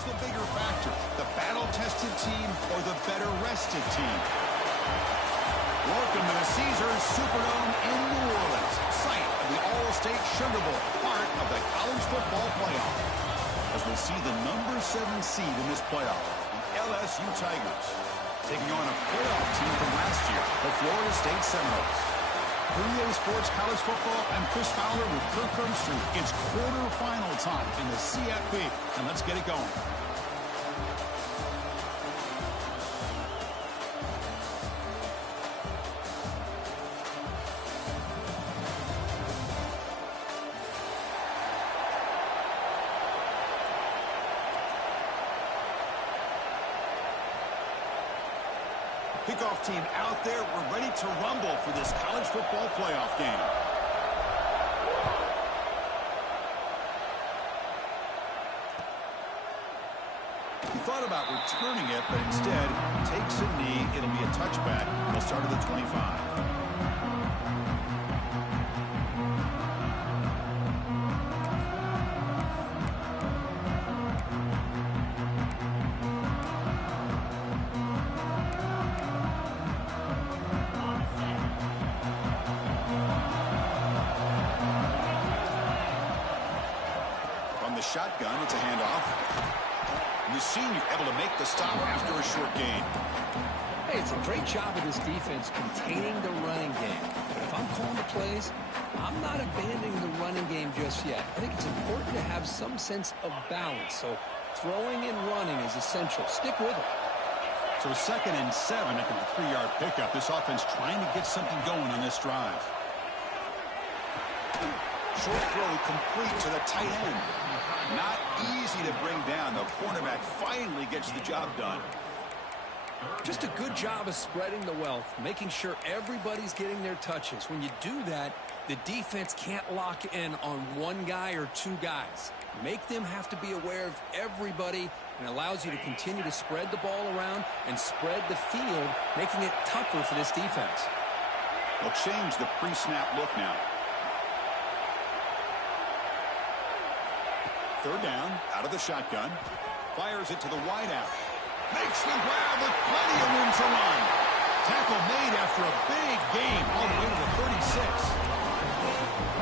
What's the bigger factor, the battle-tested team or the better-rested team? Welcome to the Caesars Superdome in New Orleans, site of the All-State Sugar Bowl, part of the college football playoff. As we see the number 7 seed in this playoff, the LSU Tigers, taking on a playoff team from last year, the Florida State Seminoles. For EA Sports College Football, I'm Chris Fowler with Kirk Herbstreit. It's quarterfinal time in the CFP, and let's get it going. Kickoff team out there. We're ready to rumble for this college football playoff game. He thought about returning it, but instead takes a knee. It'll be a touchback. They'll start at the 25. Shotgun, it's a handoff. And the senior able to make the stop after a short gain. Hey, it's a great job of this defense containing the running game. But if I'm calling the plays, I'm not abandoning the running game just yet. I think it's important to have some sense of balance. So throwing and running is essential. Stick with it. So 2nd and 7 after the 3-yard pickup. This offense trying to get something going on this drive. Short throw complete to the tight end. Not easy to bring down. The cornerback finally gets the job done. Just a good job of spreading the wealth, making sure everybody's getting their touches. When you do that, the defense can't lock in on one guy or two guys. Make them have to be aware of everybody, and allows you to continue to spread the ball around and spread the field, making it tougher for this defense. They'll change the pre-snap look now. 3rd down, out of the shotgun. Fires it to the wideout. Makes the grab with plenty of room to run. Tackle made after a big gain all the way to the 36.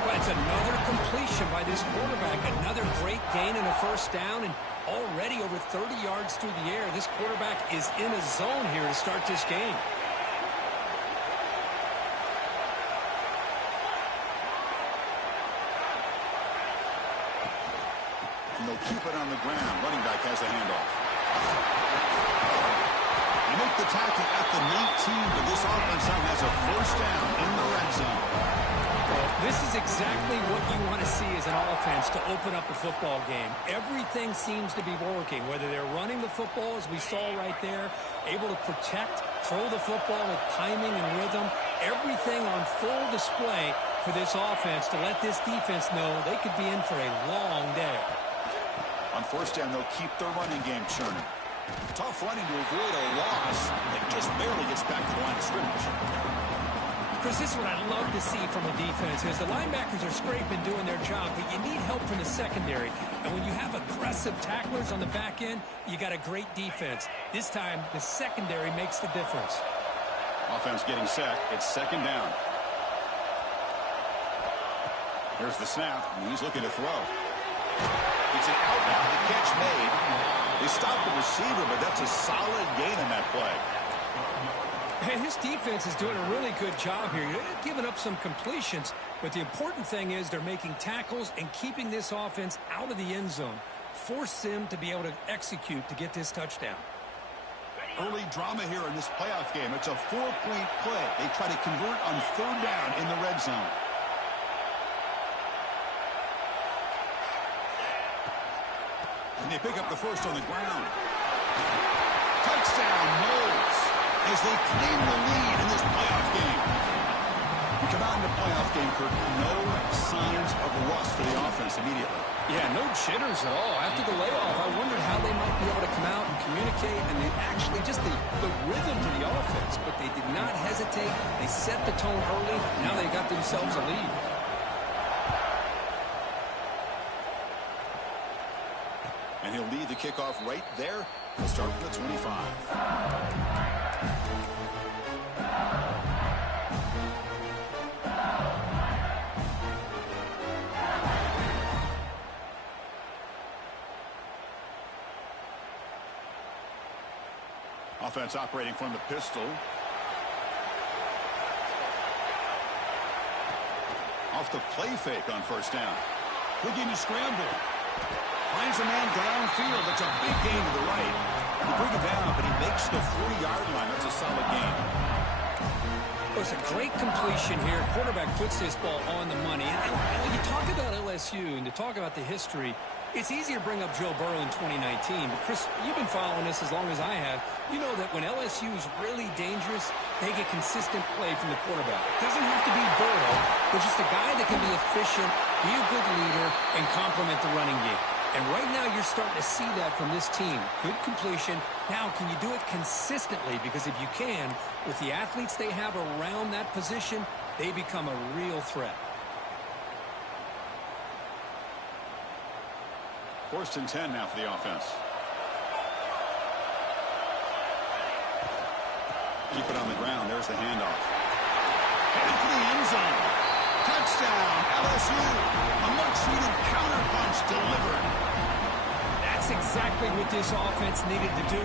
But it's another completion by this quarterback. Another great gain and a 1st down, and already over 30 yards through the air. This quarterback is in a zone here to start this game. They'll keep it on the ground. Running back has the handoff. They make the tackle at the 19, but this offense now has a 1st down in the red zone. Well, this is exactly what you want to see as an offense to open up a football game. Everything seems to be working, whether they're running the football, as we saw right there, able to protect, throw the football with timing and rhythm. Everything on full display for this offense to let this defense know they could be in for a long day. On 1st down, they'll keep their running game churning. Tough running to avoid a loss. It just barely gets back to the line of scrimmage. Chris, this is what I love to see from a defense is the linebackers are scraping, doing their job, but you need help from the secondary. And when you have aggressive tacklers on the back end, you got a great defense. This time, the secondary makes the difference. Offense getting set. It's 2nd down. Here's the snap, and he's looking to throw. It's an out now. The catch made. They stopped the receiver, but that's a solid gain in that play. And his defense is doing a really good job here. They're giving up some completions, but the important thing is they're making tackles and keeping this offense out of the end zone. Force them to be able to execute to get this touchdown. Early drama here in this playoff game. It's a 4-point play. They try to convert on 3rd down in the red zone. And they pick up the 1st on the ground. Touchdown, Knowles, as they claim the lead in this playoff game. We come out in the playoff game, Kirk. No signs of rust for the offense immediately. Yeah, no jitters at all. After the layoff, I wondered how they might be able to come out and communicate, and they actually just the rhythm to the offense, but they did not hesitate. They set the tone early. Now they got themselves a lead. And he'll lead the kickoff right there. He'll start from the 25. Offense operating from the pistol. Off the play fake on first down. Looking to scramble. Finds a man downfield. That's a big gain to the right. He bring it down, but he makes the 40-yard line. That's a solid gain. Well, it's a great completion here. Quarterback puts this ball on the money. And you talk about LSU and to talk about the history, it's easy to bring up Joe Burrow in 2019. But, Chris, you've been following this as long as I have. You know that when LSU is really dangerous, they get consistent play from the quarterback. It doesn't have to be Burrow, but just a guy that can be efficient, be a good leader, and complement the running game. And right now you're starting to see that from this team. Good completion. Now, can you do it consistently? Because if you can, with the athletes they have around that position, they become a real threat. First and 10 now for the offense. Keep it on the ground. There's the handoff. And for the end zone. Touchdown, LSU. A much-needed counterpunch delivered. That's exactly what this offense needed to do.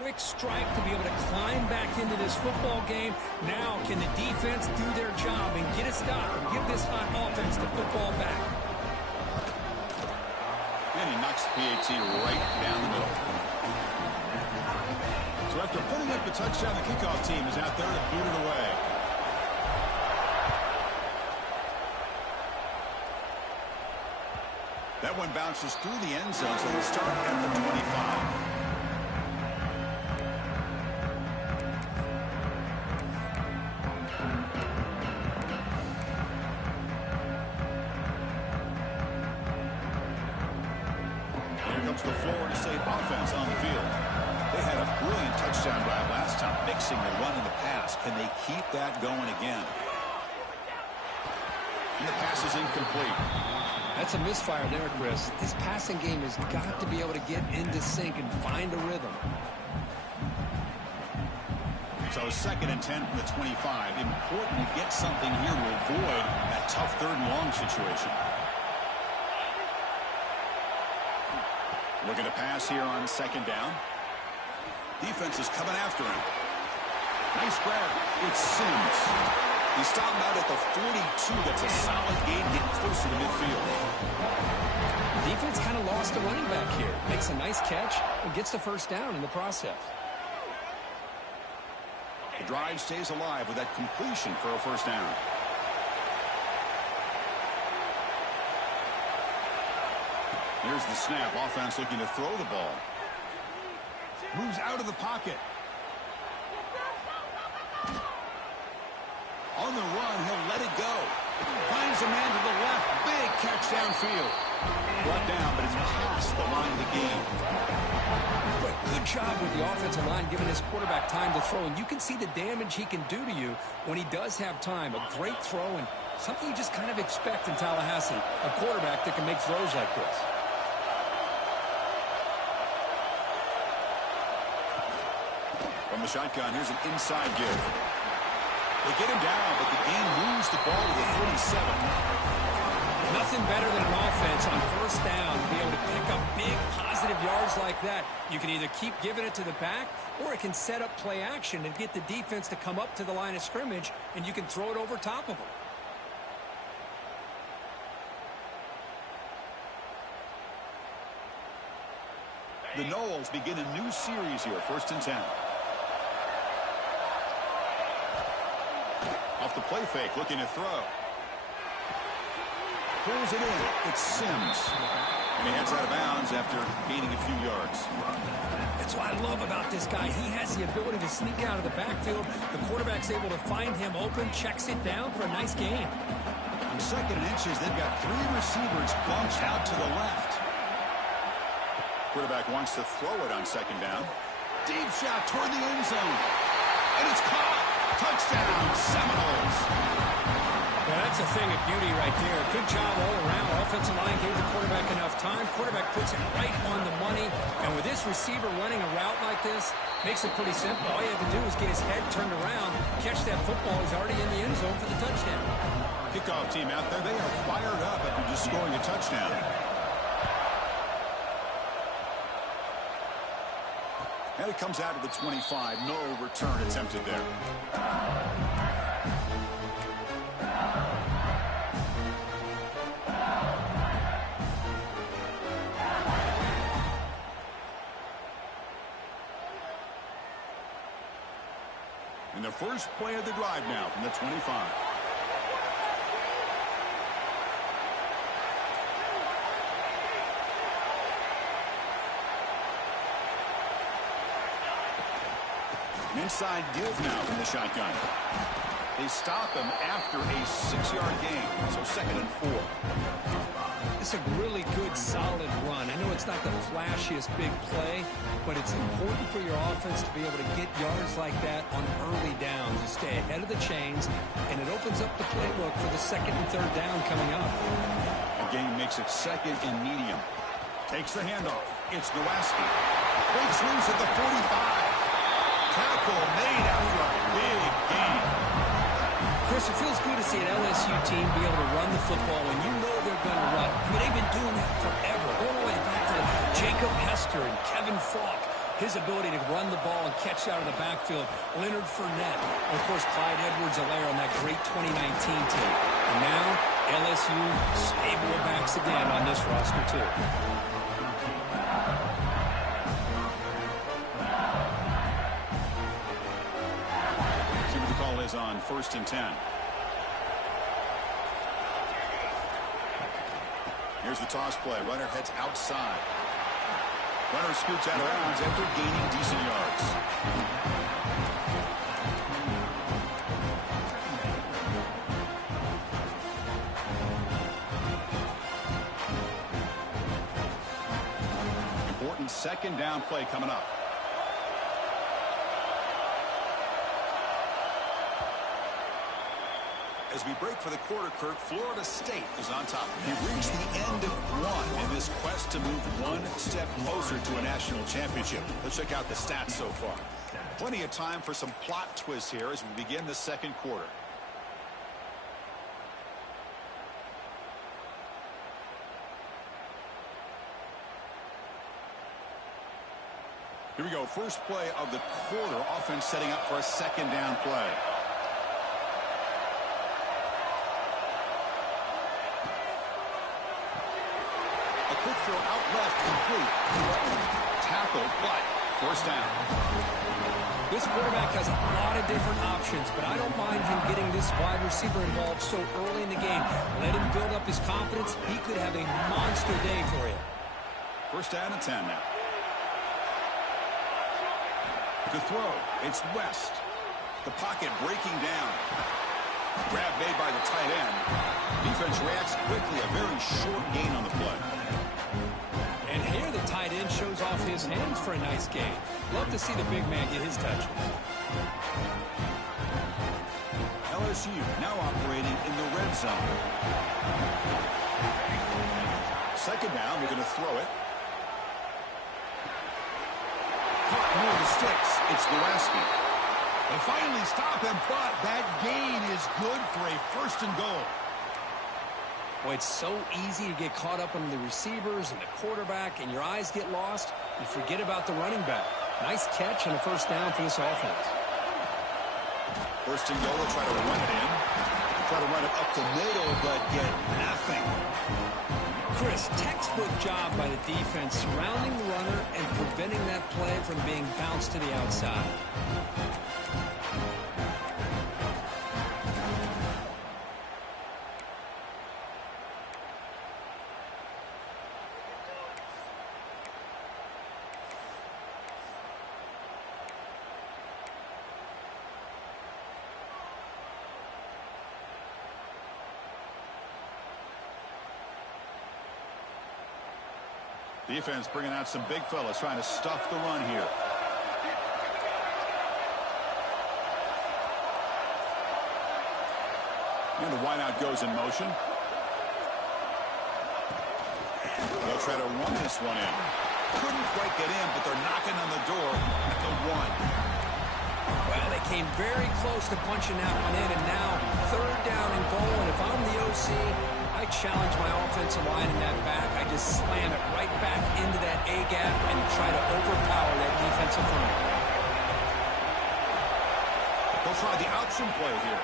Quick strike to be able to climb back into this football game. Now, can the defense do their job and get a stop and give this hot offense the football back? And he knocks the PAT right down the middle. So after putting up the touchdown, the kickoff team is out there to boot it away. That one bounces through the end zone, so they start at the 25. The Florida State offense on the field. They had a brilliant touchdown drive last time, mixing the run and the pass. Can they keep that going again? And the pass is incomplete. That's a misfire there, Chris. This passing game has got to be able to get into sync and find a rhythm. So 2nd and 10 from the 25. Important to get something here to avoid that tough 3rd and long situation. Looking to pass here on 2nd down. Defense is coming after him. Nice grab. It's Sims. He stopped out at the 42. That's a solid gain, getting closer to midfield. Defense kind of lost the running back here. Makes a nice catch and gets the first down in the process. The drive stays alive with that completion for a first down. Here's the snap. Offense looking to throw the ball. Moves out of the pocket. On the run, he'll let it go. Finds a man to the left. Big catch downfield. Brought down, but it's past the line of the game. But good job with the offensive line giving his quarterback time to throw. And you can see the damage he can do to you when he does have time. A great throw and something you just kind of expect in Tallahassee. A quarterback that can make throws like this. From the shotgun, here's an inside give. They get him down, but the game moves the ball to the 47. Nothing better than an offense on first down to be able to pick up big positive yards like that. You can either keep giving it to the back, or it can set up play action and get the defense to come up to the line of scrimmage, and you can throw it over top of them. The Noles begin a new series here, 1st and 10. Off the play fake, looking to throw. Pulls it in. It's Sims. And he heads out of bounds after gaining a few yards. That's what I love about this guy. He has the ability to sneak out of the backfield. The quarterback's able to find him open, checks it down for a nice gain. On 2nd and inches, they've got 3 receivers bunched out to the left. Quarterback wants to throw it on second down. Deep shot toward the end zone. And it's caught. Touchdown, Seminoles. Yeah, that's a thing of beauty right there. Good job all around. Offensive line gave the quarterback enough time. Quarterback puts it right on the money. And with this receiver running a route like this, makes it pretty simple. All you have to do is get his head turned around, catch that football. He's already in the end zone for the touchdown. Kickoff team out there. They are fired up after just scoring a touchdown. And it comes out of the 25. No return attempted there. And the first play of the drive now from the 25. An inside give now from the shotgun. They stop him after a 6-yard gain, so 2nd and 4. It's a really good, solid run. I know it's not the flashiest big play, but it's important for your offense to be able to get yards like that on early downs. You stay ahead of the chains, and it opens up the playbook for the 2nd and 3rd down coming up. The game makes it 2nd and medium. Takes the handoff. It's Nowaski. Breaks loose at the 45. Tackle made after a big gain. Chris, it feels good to see an LSU team be able to run the football when you know they're going to run. I mean, they've been doing that forever. Going all the way back to Jacob Hester and Kevin Falk. His ability to run the ball and catch out of the backfield. Leonard Fournette. And, of course, Clyde Edwards-Helaire on that great 2019 team. And now, LSU stable backs again on this roster, too. On 1st and 10. Here's the toss play. Runner heads outside. Runner scoots out of bounds after gaining decent yards. Important 2nd down play coming up. As we break for the quarter, Kirk, Florida State is on top. They've reached the end of one in this quest to move one step closer to a national championship. Let's check out the stats so far. Plenty of time for some plot twists here as we begin the 2nd quarter. Here we go. First play of the quarter. Offense setting up for a 2nd down play. Quick throw out left, complete. Tackled, but 1st down. This quarterback has a lot of different options, but I don't mind him getting this wide receiver involved so early in the game. Let him build up his confidence. He could have a monster day for you. 1st down and 10 now. The throw, it's West. The pocket breaking down. Grab made by the tight end. Defense reacts quickly. A very short gain on the play. And here the tight end shows off his hands for a nice gain. Love to see the big man get his touch. LSU now operating in the red zone. 2nd down, we're going to throw it. Caught near the sticks. It's Nowaski. They finally stop him, but that gain is good for a 1st and goal. Boy, it's so easy to get caught up on the receivers and the quarterback, and your eyes get lost. You forget about the running back. Nice catch and a 1st down for this offense. 1st and goal, try to run it in. Try to run it up the middle, but get nothing. Chris, textbook job by the defense surrounding the runner and preventing that play from being bounced to the outside. Defense bringing out some big fellas trying to stuff the run here. And the wideout goes in motion. They'll try to run this one in. Couldn't quite get in, but they're knocking on the door at the 1. Well, they came very close to punching that one in, and now 3rd down and goal. And if I'm the OC, I challenge my offensive line in that back. I just slam it right back into that A-gap and try to overpower that defensive front. They'll try the option play here.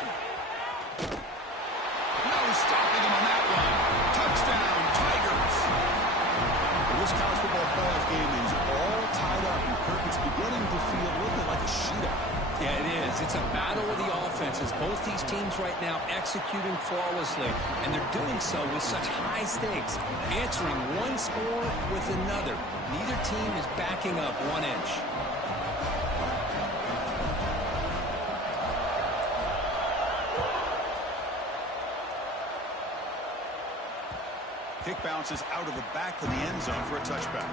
No stopping him on that one. Touchdown, Tigers. This college football playoff game is all tied up, and Kirk, it's beginning to feel a little bit like a shootout. Yeah, it is. It's a battle of the offenses. Both these teams right now executing flawlessly, and they're doing so with such high stakes, answering one score with another. Neither team is backing up 1 inch. Kick bounces out of the back of the end zone for a touchback.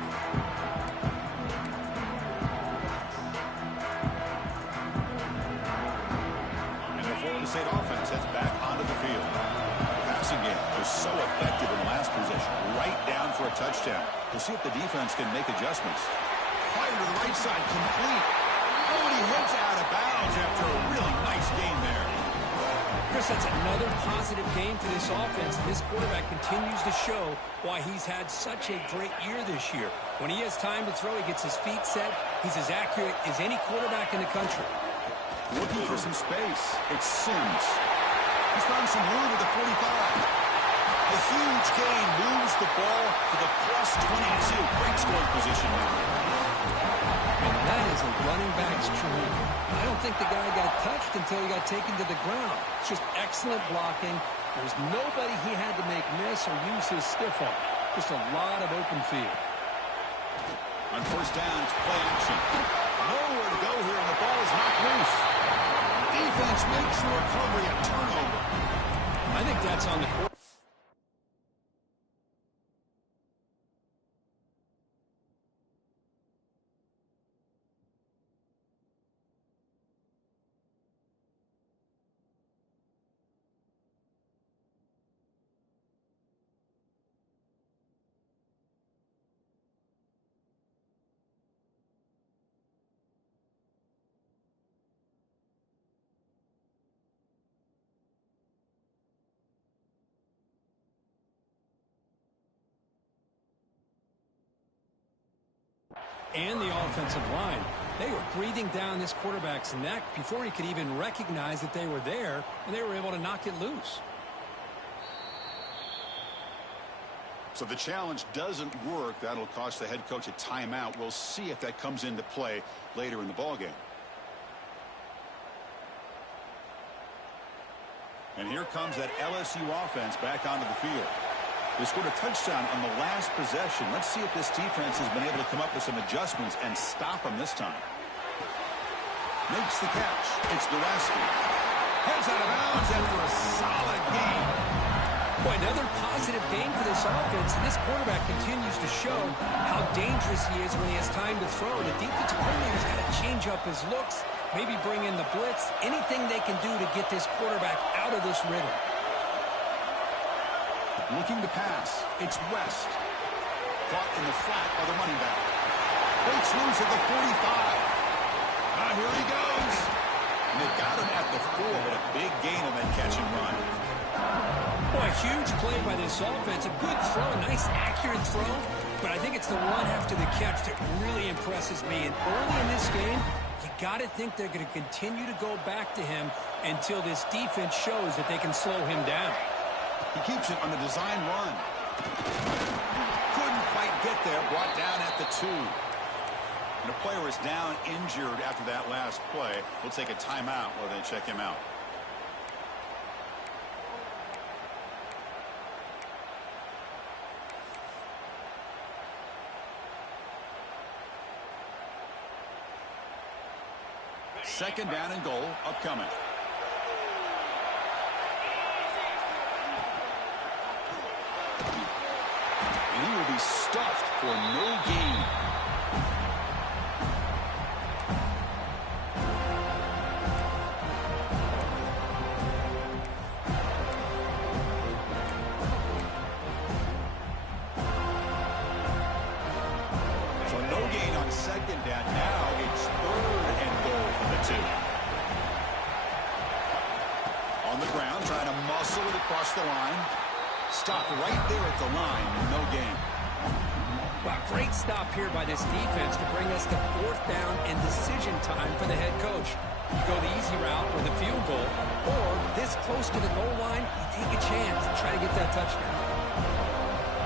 And the Florida State offense heads back onto the field. The passing game was so effective in the last possession. Right down for a touchdown. We'll see if the defense can make adjustments. Fire to the right side, complete. Oh, and he heads out of bounds after a really nice game there. Chris, that's another positive game for this offense. This quarterback continues to show why he's had such a great year this year. When he has time to throw, he gets his feet set. He's as accurate as any quarterback in the country. Looking for some space. It's Sims. He's found some room at the 45. A huge gain moves the ball to the +22. Great scoring position now. And that is a running back's dream. I don't think the guy got touched until he got taken to the ground. It's just excellent blocking. There's nobody he had to make miss or use his stiff arm. Just a lot of open field. On 1st down, it's play action. Nowhere to go here, and the ball is knocked loose. Defense makes the recovery a turnover. I think that's on the court. And the offensive line. They were breathing down this quarterback's neck before he could even recognize that they were there, and they were able to knock it loose. So the challenge doesn't work. That'll cost the head coach a timeout. We'll see if that comes into play later in the ballgame. And here comes that LSU offense back onto the field. They scored a touchdown on the last possession. Let's see if this defense has been able to come up with some adjustments and stop them this time. Makes the catch. It's Dureski. Heads out of bounds after a solid game. Boy, another positive game for this offense. And this quarterback continues to show how dangerous he is when he has time to throw. The defensive coordinator's got to change up his looks, maybe bring in the blitz, anything they can do to get this quarterback out of this rhythm. Looking to pass. It's West. Caught in the flat by the running back. Breaks loose at the 45. Here he goes. And they've got him at the 4, but a big gain on that catch and run. Boy, a huge play by this offense. A good throw, a nice accurate throw. But I think it's the run after the catch that really impresses me. And early in this game, you got to think they're going to continue to go back to him until this defense shows that they can slow him down. He keeps it on the design run. Couldn't quite get there. Brought down at the 2. And the player is down injured after that last play. We'll take a timeout while they check him out. Second down and goal upcoming. And he will be stuffed for no gain. So no gain on second down. Now it's 3rd and goal for the 2. On the ground, trying to muscle it across the line. Stopped right there at the line. No gain. Well, great stop here by this defense to bring us to 4th down and decision time for the head coach. You go the easy route with a field goal, or this close to the goal line, you take a chance to try to get that touchdown.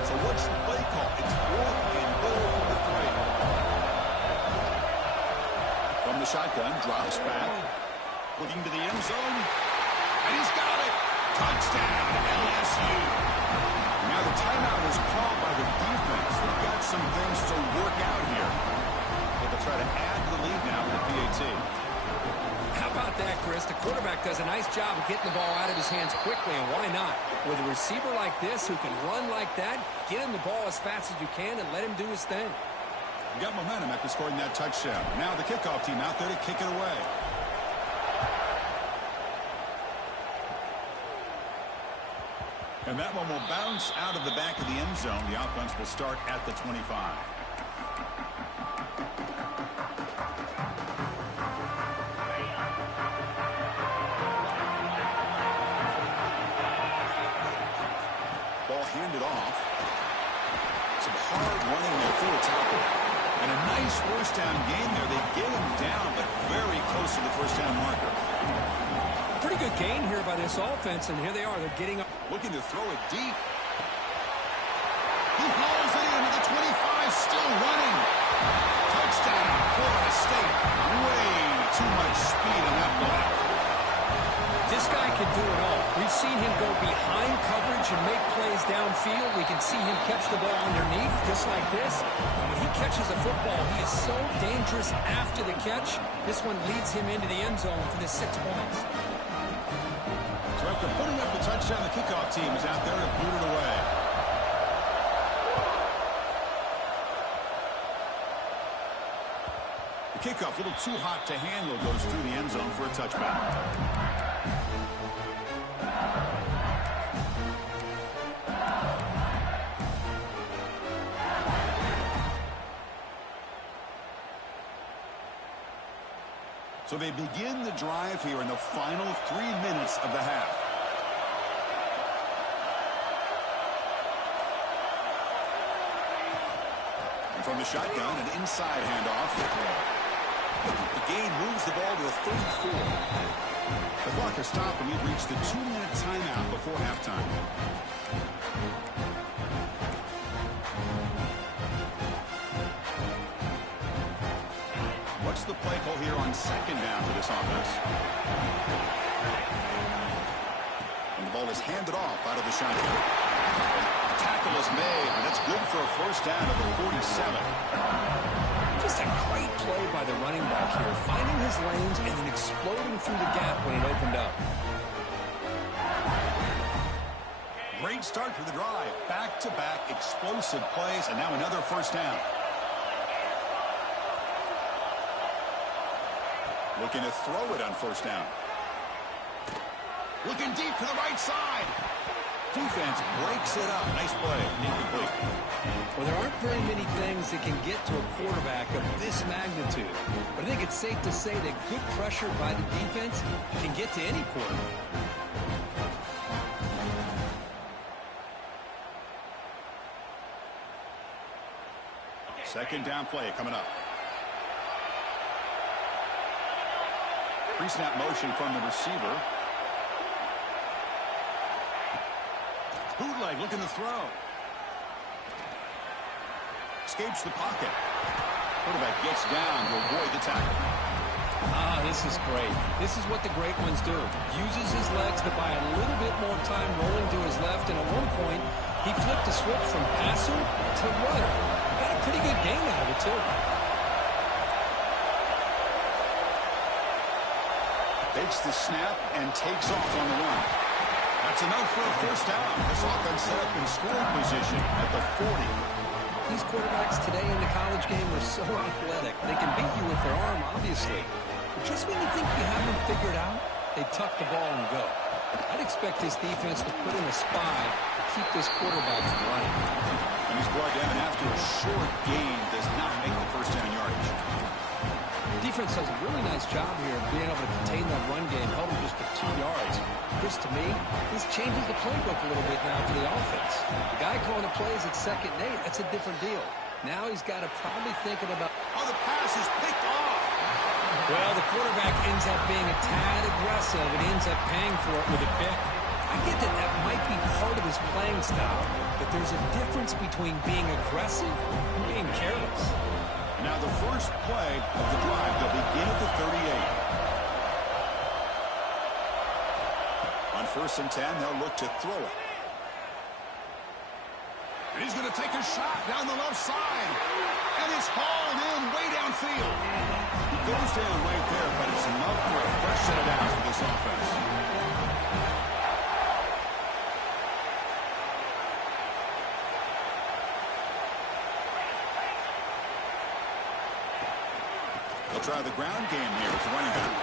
So what's the play call? It's 4th and goal for the 3. From the shotgun, drops back. Looking to the end zone. And he's got it. Touchdown, LSU. Now the timeout is called by the defense. They've got some things to work out here. They'll try to add to the lead now with the PAT. How about that, Chris? The quarterback does a nice job of getting the ball out of his hands quickly, and why not? With a receiver like this who can run like that, get him the ball as fast as you can and let him do his thing. You got momentum after scoring that touchdown. Now the kickoff team out there to kick it away. And that one will bounce out of the back of the end zone. The offense will start at the 25. Ball handed off. Some hard running there through a tackle. And a nice first down gain there. They get him down, but very close to the first down marker. Pretty good gain here by this offense, and here they are. They're getting up. Looking to throw it deep. He hauls it into the 25, still running. Touchdown, Florida State. Way too much speed on that play. This guy can do it all. We've seen him go behind coverage and make plays downfield. We can see him catch the ball underneath, just like this. And when he catches a football, he is so dangerous after the catch. This one leads him into the end zone for the 6 points. So after putting up the touchdown, the kickoff team is out there to boot it away. The kickoff, a little too hot to handle, goes through the end zone for a touchback. So they begin the drive here in the final 3 minutes of the half. And from the shotgun, an inside handoff. The gain moves the ball to a 34. The clock has stopped, and we've reached the 2-minute timeout before halftime. What's the play call here on second down for this offense? And the ball is handed off out of the shotgun. The tackle is made, and that's good for a first down at the 47. Just a great play by the running back here, finding his lanes and then exploding through the gap when it opened up. Great start to the drive. Back-to-back explosive plays, and now another first down. Looking to throw it on first down. Looking deep to the right side. Defense breaks it up. Nice play. Incomplete. Well, there aren't very many things that can get to a quarterback of this magnitude. But I think it's safe to say that good pressure by the defense can get to any quarterback. Second down play coming up. Pre-snap motion from the receiver. Bootleg looking to throw. Escapes the pocket. Quarterback gets down to avoid the tackle. Ah, this is great. This is what the great ones do. Uses his legs to buy a little bit more time rolling to his left, and at one point, he flipped a switch from passer to runner. Got a pretty good gain out of it, too. Takes the snap and takes off on the run. That's enough for a first down. This offense set up in scoring position at the 40. These quarterbacks today in the college game are so athletic. They can beat you with their arm, obviously. But just when you think you have them figured out, they tuck the ball and go. I'd expect this defense to put in a spy to keep this quarterback from running. And he's brought down after a short gain, does not make the first down yardage. The defense does a really nice job here of being able to contain that run game, held him just for 2 yards. Chris, to me, this changes the playbook a little bit now for the offense. The guy calling the plays at 2nd and 8, that's a different deal. Now he's got to probably thinking about... Oh, the pass is picked off. Well, the quarterback ends up being a tad aggressive and ends up paying for it with a pick. I get that that might be part of his playing style, but there's a difference between being aggressive and being careless. And now the first play of the drive, they'll begin at the 38. On 1st and 10, they'll look to throw it. And he's going to take a shot down the left side. And it's hauled in way downfield. He goes down right there, but it's enough for a fresh set of downs for this offense. They'll try the ground game here with the running back.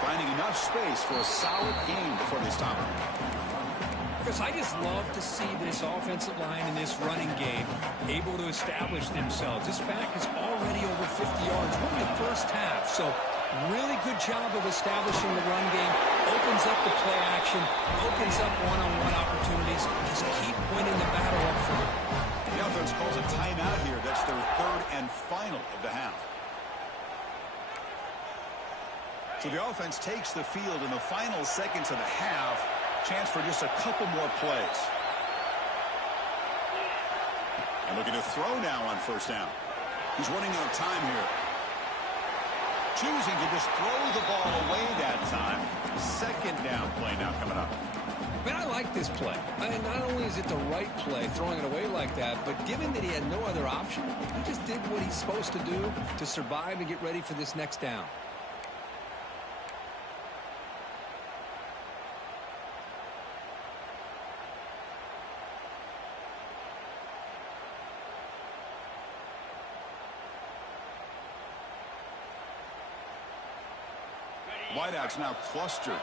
Finding enough space for a solid gain before they stop him. Because I just love to see this offensive line in this running game able to establish themselves. This back is already over 50 yards. We're in the first half, so really good job of establishing the run game. Opens up the play action, opens up one-on-one opportunities. Just keep winning the battle up front. The offense calls a timeout here. That's their 3rd and final of the half. So the offense takes the field in the final seconds of the half. Chance for just a couple more plays. And looking to throw now on 1st down. He's running out of time here. Choosing to just throw the ball away that time. 2nd down play now coming up. Man, I like this play. Not only is it the right play, throwing it away like that, but given that he had no other option, he just did what he's supposed to do to survive and get ready for this next down. Wideouts now clustered.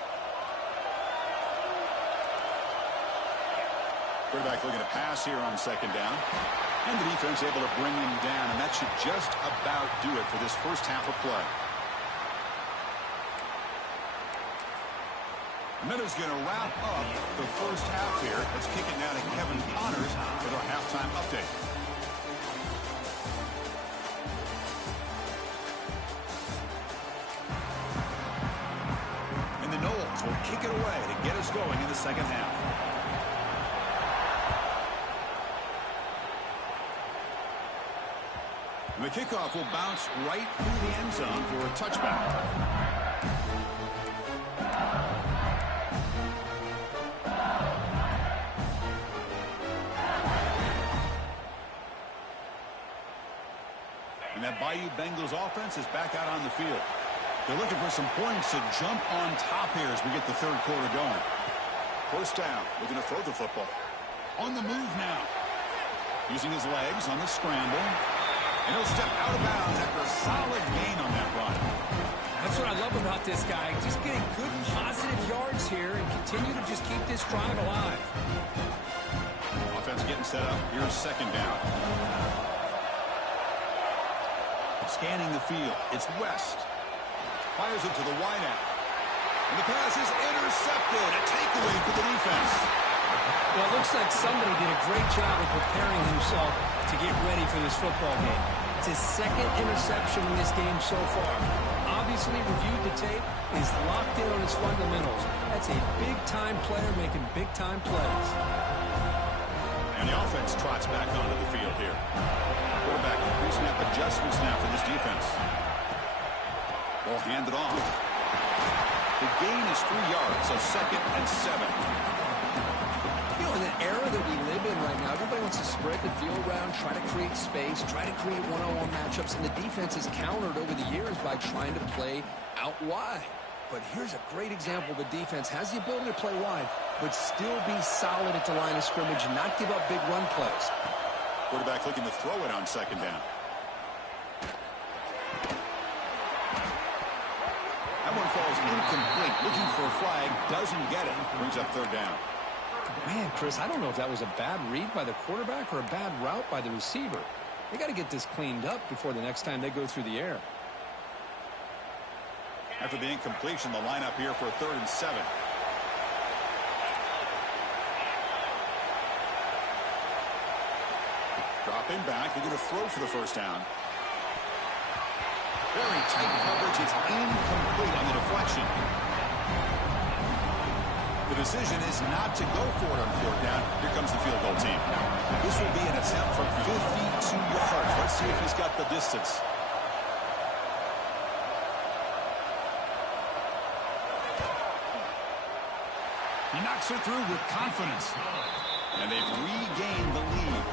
Quarterback looking to pass here on 2nd down. And the defense able to bring him down, and that should just about do it for this first half of play. Minutes going to wrap up the first half here. Let's kick it now to Kevin Connors with our halftime update. And the Knowles will kick it away to get us going in the second half. And the kickoff will bounce right through the end zone for a touchback. And that Bayou Bengals offense is back out on the field. They're looking for some points to jump on top here as we get the 3rd quarter going. 1st down, looking to throw the football. On the move now. Using his legs on the scramble. And he'll step out of bounds after a solid gain on that run. That's what I love about this guy. Just getting good, positive yards here and continue to just keep this drive alive. Offense getting set up. Here's 2nd down. Scanning the field. It's West. Fires it to the wideout. And the pass is intercepted. A takeaway for the defense. Well, it looks like somebody did a great job of preparing himself to get ready for this football game. It's his 2nd interception in this game so far. Obviously reviewed the tape, is locked in on his fundamentals. That's a big-time player making big-time plays. And the offense trots back onto the field here. Quarterback pre-snap adjustments now for this defense. Ball handed off. The gain is 3 yards, so 2nd and 7. You know, in the era that we live in right now, everybody wants to spread the field around, try to create space, try to create one-on-one matchups, and the defense has countered over the years by trying to play out wide. But here's a great example. The defense has the ability to play wide, but still be solid at the line of scrimmage and not give up big run plays. Quarterback looking to throw it on second down. That one falls incomplete. Looking for a flag. Doesn't get it. Brings up third down. Man, Chris, I don't know if that was a bad read by the quarterback or a bad route by the receiver. They got to get this cleaned up before the next time they go through the air. After the incompletion, the lineup here for a 3rd and 7. Dropping back. They're going to throw for the first down. Very tight coverage. It's incomplete on the deflection. The decision is not to go for it on 4th down. Here comes the field goal team. This will be an attempt from 52 yards. Let's see if he's got the distance. He knocks it through with confidence. And they've regained the lead.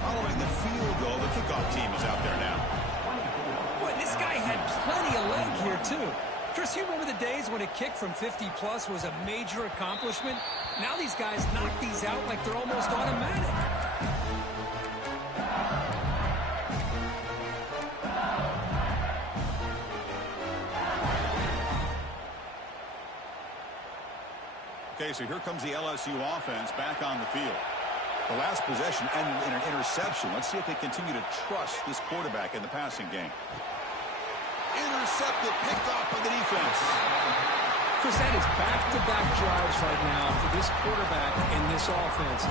Following the field goal, the kickoff team is out there now. Boy, this guy had plenty of leg here, too. Chris, you remember the days when a kick from 50-plus was a major accomplishment? Now these guys knock these out like they're almost automatic. Okay, so here comes the LSU offense back on the field. The last possession ended in an interception. Let's see if they continue to trust this quarterback in the passing game. Intercepted, picked off by the defense. Chris, that is back-to-back drives right now for this quarterback and this offense.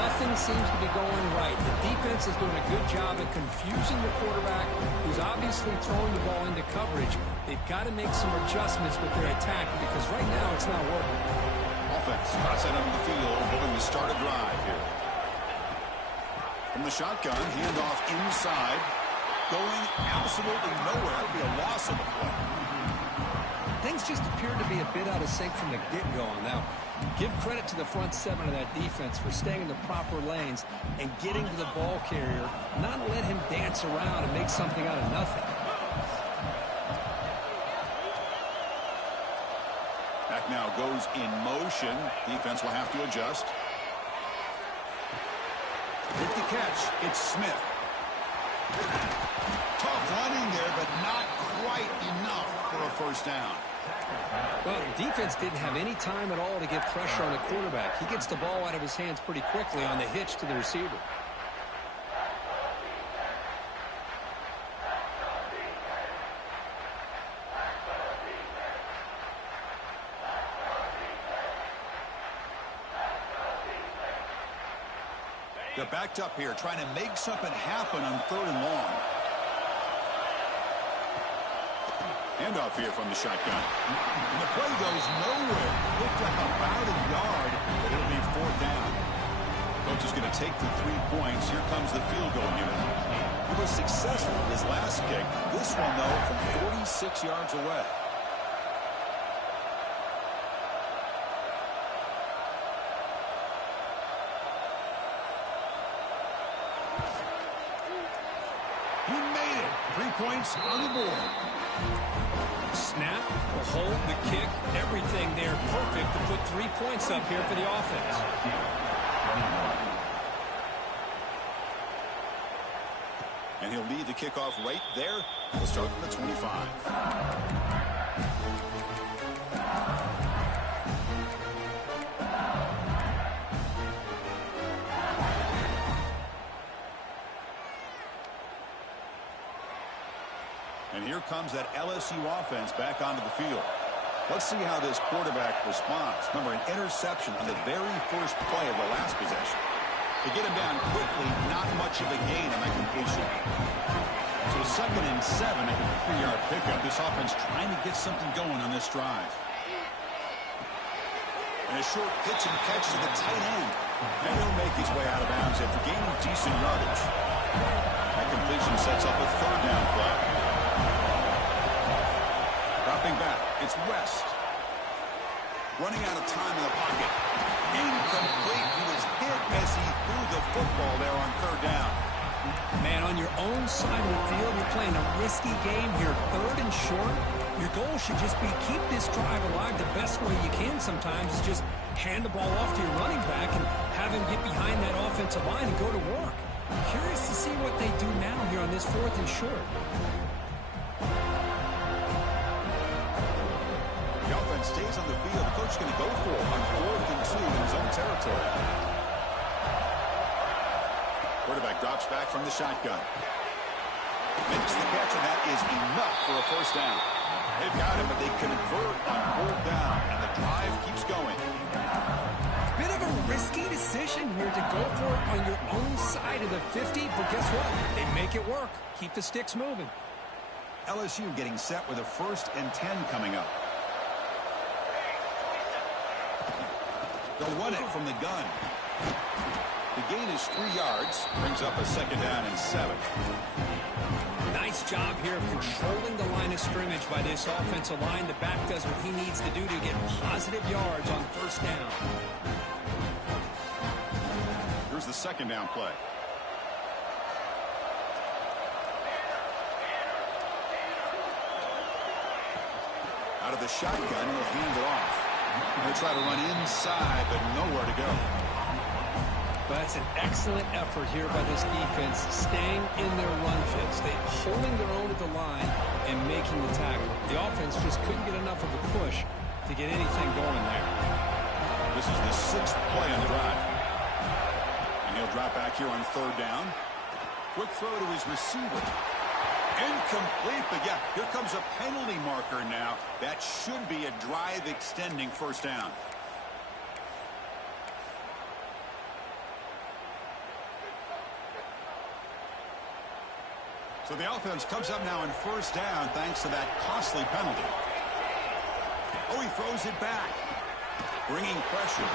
Nothing seems to be going right. The defense is doing a good job at confusing the quarterback, who's obviously throwing the ball into coverage. They've got to make some adjustments with their attack because right now it's not working. Offense spots it on the field, hoping to start a drive here. From the shotgun, handoff inside. Going absolutely nowhere. It'll be a loss of the play. Things just appeared to be a bit out of sync from the get-go on that one. Give credit to the front 7 of that defense for staying in the proper lanes and getting to the ball carrier, not let him dance around and make something out of nothing. Back now goes in motion. Defense will have to adjust. With the catch, it's Smith. Tough running there, but not quite enough for a first down. Well, defense didn't have any time at all to get pressure on the quarterback. He gets the ball out of his hands pretty quickly on the hitch to the receiver. They're backed up here, trying to make something happen on 3rd and long. Handoff here from the shotgun. And the play goes nowhere. Picked up about a yard, but it'll be 4th down. Coach is going to take the 3 points. Here comes the field goal unit. He was successful with his last kick. This one, though, from 46 yards away. He made it. 3 points on the board. Snap, the hold, the kick, everything there perfect to put 3 points up here for the offense. And he'll lead the kickoff right there. We'll start from the 25. And here comes that LSU offense back onto the field. Let's see how this quarterback responds. Remember, an interception on the very first play of the last possession. To get him down quickly, not much of a gain on that completion. So 2nd and 7 at a 3-yard pickup. This offense trying to get something going on this drive. And a short pitch and catch to the tight end. And he'll make his way out of bounds after gaining decent yardage. That completion sets up a 3rd down play. Dropping back, it's West. Running out of time in the pocket. Incomplete. He was hit as he threw the football there on 3rd down. Man, on your own side of the field, you're playing a risky game here. 3rd and short. Your goal should just be keep this drive alive the best way you can sometimes is just hand the ball off to your running back and have him get behind that offensive line and go to work. Curious to see what they do now here on this 4th and short. The offense stays on the field. The coach is going to go for it on 4th and 2 in his own territory. Quarterback drops back from the shotgun. Makes the catch, and that is enough for a first down. They've got him, but they convert on 4th down, and the drive keeps going. Bit of a risky decision here to go for it on your own side of the 50, but guess what? They make it work. Keep the sticks moving. LSU getting set with a 1st and 10 coming up. They'll run it from the gun. The gain is 3 yards. Brings up a 2nd down and 7. Nice job here of controlling the line of scrimmage by this offensive line. The back does what he needs to do to get positive yards on 1st down. Here's the 2nd down play. Out of the shotgun, he'll hand it off. He'll try to run inside, but nowhere to go. But that's an excellent effort here by this defense, staying in their run fits. They're holding their own at the line and making the tackle. The offense just couldn't get enough of a push to get anything going there. This is the 6th play on the drive. And he'll drop back here on 3rd down. Quick throw to his receiver. Incomplete, but yeah, here comes a penalty marker now. That should be a drive-extending 1st down. So the offense comes up now in 1st down thanks to that costly penalty. Oh, he throws it back. Bringing pressure.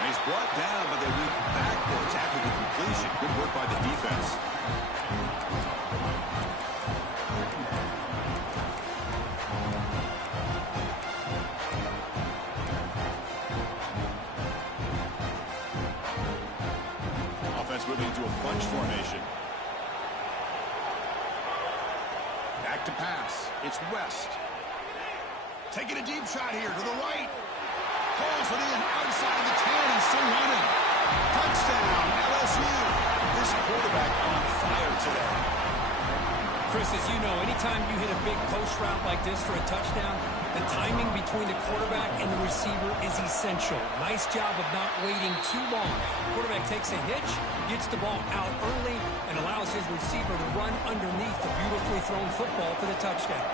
And he's brought down, but they went backwards after the completion. Good work by the defense. Offense moving into a bunch formation. Back to pass. It's West. Taking a deep shot here to the right. Pulls it in outside the 10 and still running. Touchdown, LSU. This quarterback on fire today. Chris, as you know, anytime you hit a big post route like this for a touchdown, the timing between the quarterback and the receiver is essential. Nice job of not waiting too long. Quarterback takes a hitch, gets the ball out early, and allows his receiver to run underneath the beautifully thrown football for the touchdown.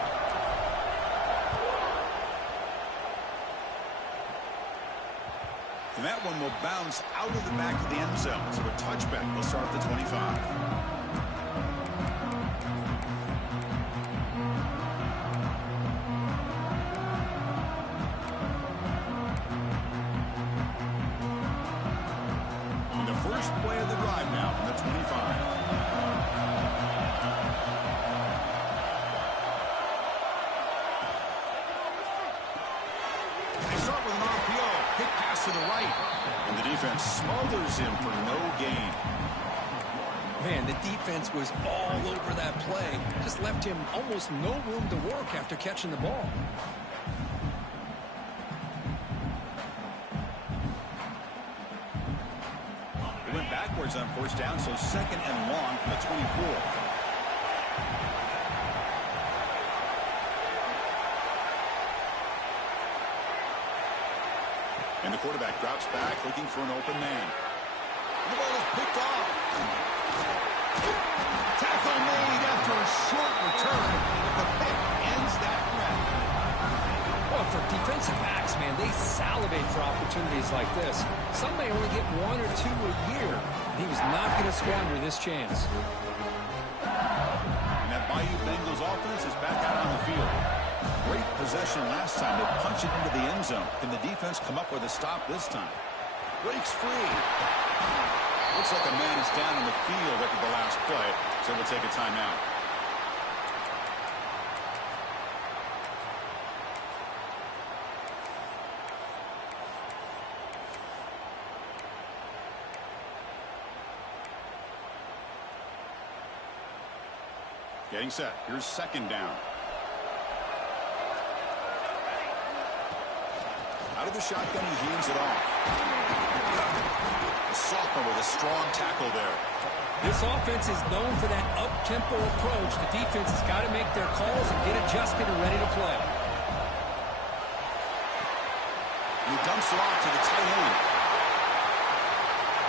And that one will bounce out of the back of the end zone. So a touchback will start at the 25. First play of the drive now from the 25. They start with an RPO. Quick pass to the right. And the defense smothers him for no gain. Man, the defense was all over that play. Just left him almost no room to work after catching the ball. Went backwards on 1st down, so 2nd and long from the 24. And the quarterback drops back, looking for an open man. The ball is picked off. Tackle made after a short return, but the pick ends that threat. Well, for defensive backs, man, they salivate for opportunities like this. Some may only get 1 or 2 a year, and he was not going to squander this chance. And that Bayou Bengals offense is back out on the field. Great possession last time. They punch it into the end zone. Can the defense come up with a stop this time? Breaks free. Looks like a man is down in the field after the last play, so we'll take a timeout. Getting set. Here's 2nd down. Out of the shotgun, he hands it off. A sophomore with a strong tackle there. This offense is known for that up-tempo approach. The defense has got to make their calls and get adjusted and ready to play. He dumps it off to the tight end.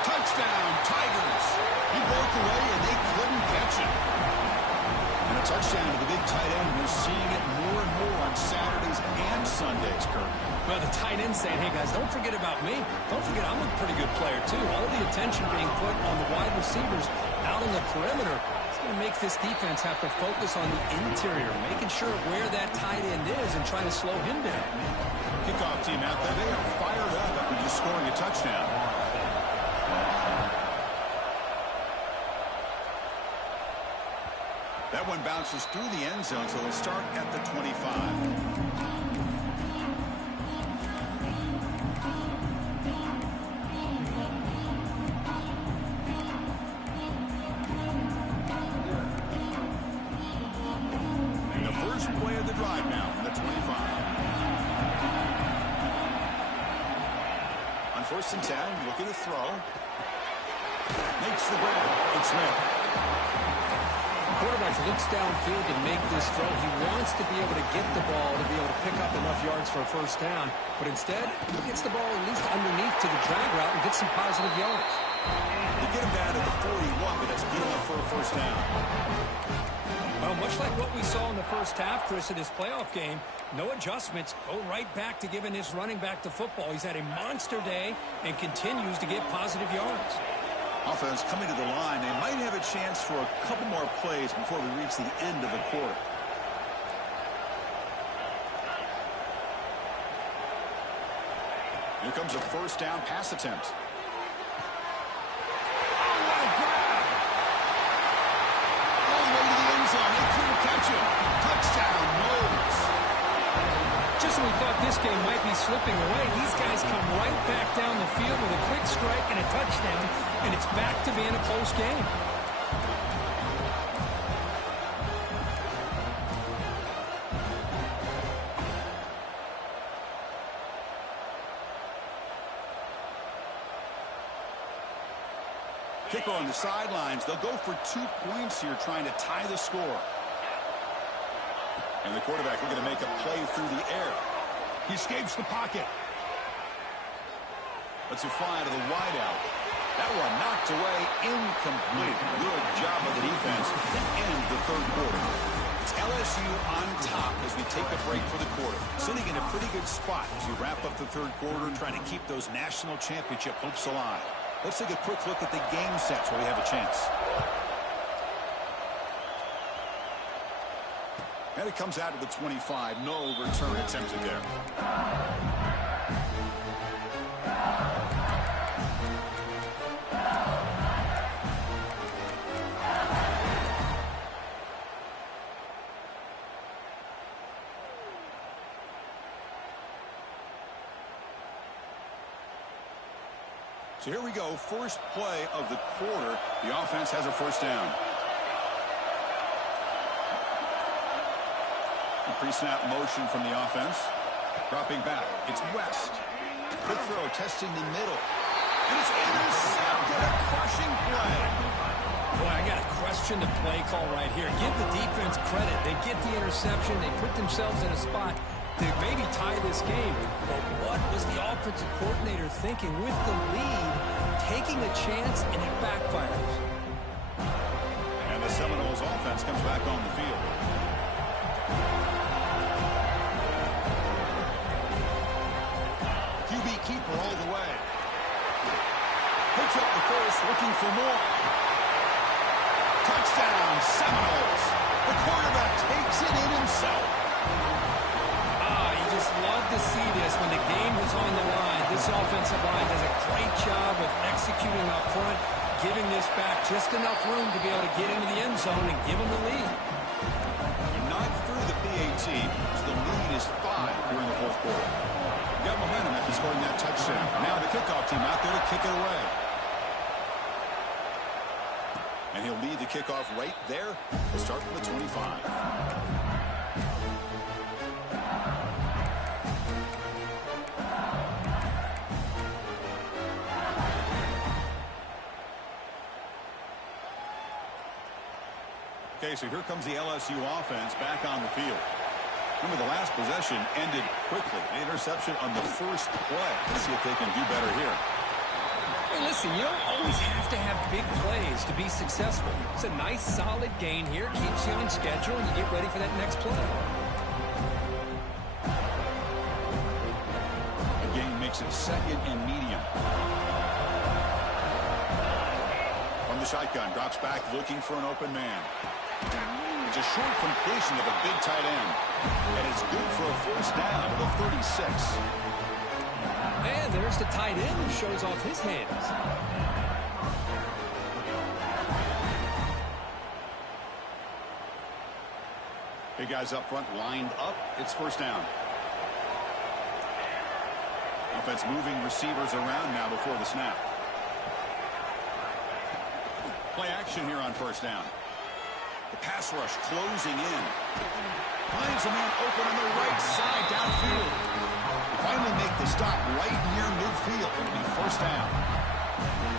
Touchdown, Tigers. He broke away, and they couldn't catch him. And a touchdown to the big tight end. We're seeing it more and more on Saturdays and Sundays, Kirk. Well, the tight end saying, hey, guys, don't forget about me. Don't forget I'm a pretty good player, too. All the attention being put on the wide receivers out on the perimeter. It's going to make this defense have to focus on the interior, making sure where that tight end is and trying to slow him down. Kickoff team out there. They are fired up after just scoring a touchdown. That one bounces through the end zone, so they'll start at the 25. First and 10, looking to throw. Makes the grab. It's Smith. The quarterback looks downfield to make this throw. He wants to be able to get the ball to be able to pick up enough yards for a first down. But instead, he gets the ball at least underneath to the drag route and gets some positive yards. They get him down to the 41, but that's good enough for a first down. Well, much like what we saw in the first half, Chris, in this playoff game, no adjustments, go right back to giving his running back the football. He's had a monster day and continues to get positive yards. Offense coming to the line. They might have a chance for a couple more plays before we reach the end of the quarter. Here comes a first down pass attempt. They couldn't catch him. Touchdown, Knowles. Just when we thought this game might be slipping away, these guys come right back down the field with a quick strike and a touchdown, and it's back to being a close game. Kicker on the sidelines. They'll go for 2 points here, trying to tie the score. And the quarterback looking to make a play through the air. He escapes the pocket. Lets it fly to the wideout. That one knocked away, incomplete. Good job of the defense to end the third quarter. It's LSU on top as we take a break for the quarter. Sitting in a pretty good spot as we wrap up the third quarter, trying to keep those national championship hopes alive. Let's take a quick look at the game sets where we have a chance. And it comes out of the 25. No return attempted there. So here we go, first play of the quarter. The offense has a first down. Pre-snap motion from the offense. Dropping back, it's West. Quick throw, testing the middle. And it's intercepted, a crushing play. Boy, I got to question the play call right here. Give the defense credit. They get the interception. They put themselves in a spot to maybe tie this game. But what was the offensive coordinator thinking with the lead, taking a chance, and it backfires? And the Seminoles offense comes back on the field. QB keeper all the way. Picks up the first, looking for more. Touchdown, Seminoles. The quarterback takes it in himself. You just love to see this when the game is on the line. This offensive line does a great job of executing up front, giving this back just enough room to be able to get into the end zone and give them the lead. You're not through the PAT, so the lead is 5 here in the fourth quarter. You got momentum after scoring that touchdown. Now the kickoff team out there to kick it away. And he'll lead the kickoff right there. We'll start from the 25. Okay, so here comes the LSU offense back on the field. Remember, the last possession ended quickly. An interception on the first play. Let's see if they can do better here. Hey, listen, you don't always have to have big plays to be successful. It's a nice, solid gain here. Keeps you on schedule, and you get ready for that next play. The game makes it second and medium. From the shotgun, drops back looking for an open man. It's a short completion of a big tight end. And it's good for a first down to the 36. And there's the tight end who shows off his hands. Big guys up front lined up. It's first down. Offense moving receivers around now before the snap. Play action here on first down. The pass rush closing in. Finds a man open on the right side downfield. They finally make the stop right near midfield. It'll be first down.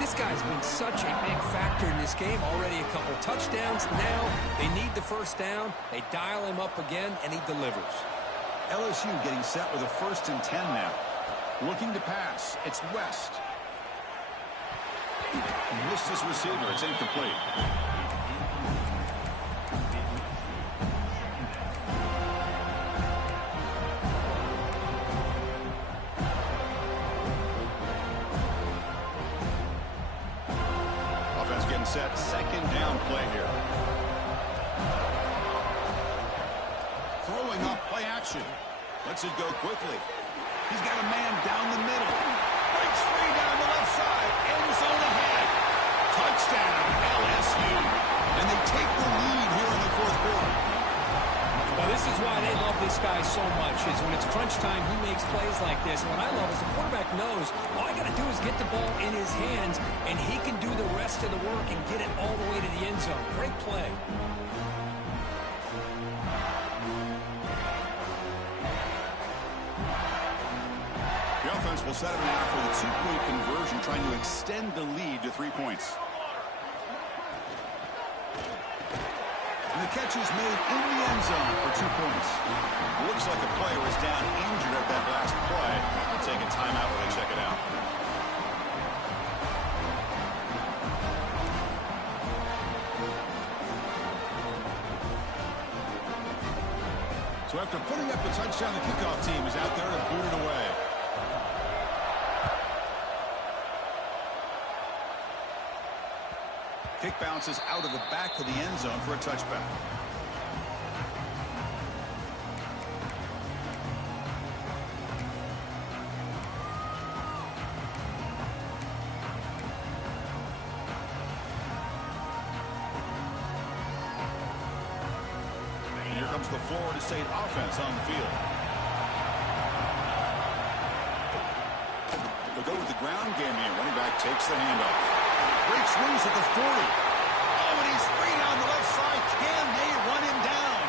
This guy's been such a big factor in this game. Already a couple touchdowns. Now they need the first down. They dial him up again, and he delivers. LSU getting set with a 1st and 10 now. Looking to pass. It's West. Missed his receiver. It's incomplete. Offense getting set. Second down play here. Throwing up play action. Lets it go quickly. He's got a man down the middle. Breaks free down the left side. End zone ahead. Touchdown, LSU. And they take the lead here in the fourth quarter. Well, this is why they love this guy so much, is when it's crunch time, he makes plays like this. And what I love is the quarterback knows all I got to do is get the ball in his hands, and he can do the rest of the work and get it all the way to the end zone. Great play. The offense will set it now for the two-point conversion, trying to extend the lead to 3 points. And the catch is made in the end zone for 2 points. Looks like a player is down injured at that last play. They'll take a timeout when they check it out. So after putting up the touchdown, the kickoff team is out there to boot it away. Kick bounces out of the back of the end zone for a touchback. And here comes the Florida State offense on the field. They'll go with the ground game here. Running back takes the handoff. Breaks loose at the 40. Oh, and he's free down the left side. Can they run him down?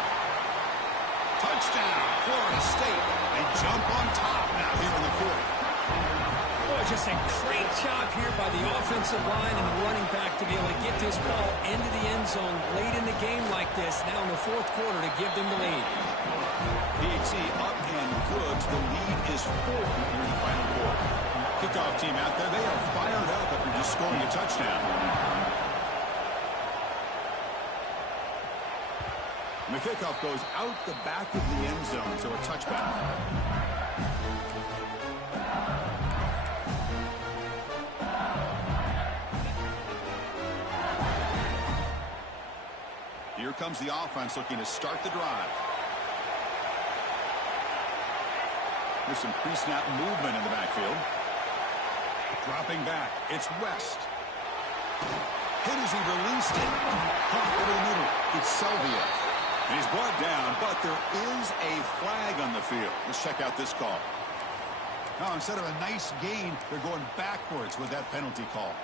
Touchdown, Florida State. They jump on top now here in the fourth. Boy, just a great job here by the offensive line and the running back to be able to get this ball into the end zone late in the game like this, now in the fourth quarter, to give them the lead. PHC up and good. The lead is 4 here in the final quarter. Kickoff team out there. They are fired up after just scoring a touchdown. And the kickoff goes out the back of the end zone, so a touchback. Here comes the offense looking to start the drive. There's some pre-snap movement in the backfield. Dropping back, it's West. Hit as he released it. Caught over the middle. It's Selvia. And he's brought down, but there is a flag on the field. Let's check out this call. Now, instead of a nice gain, they're going backwards with that penalty call.